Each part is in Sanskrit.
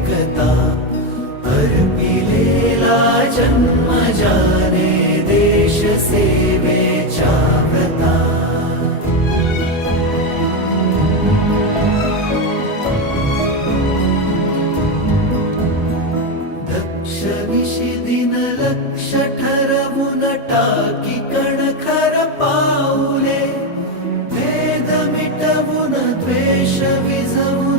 एकता देशसेवे चागता रक्षनि नुनटाकि कणर पौरे वेदमिटमुन द्वेषविसमुन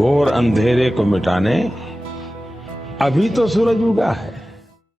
घोर अंधेरे को मिटाने अभी तो सूरज उगा है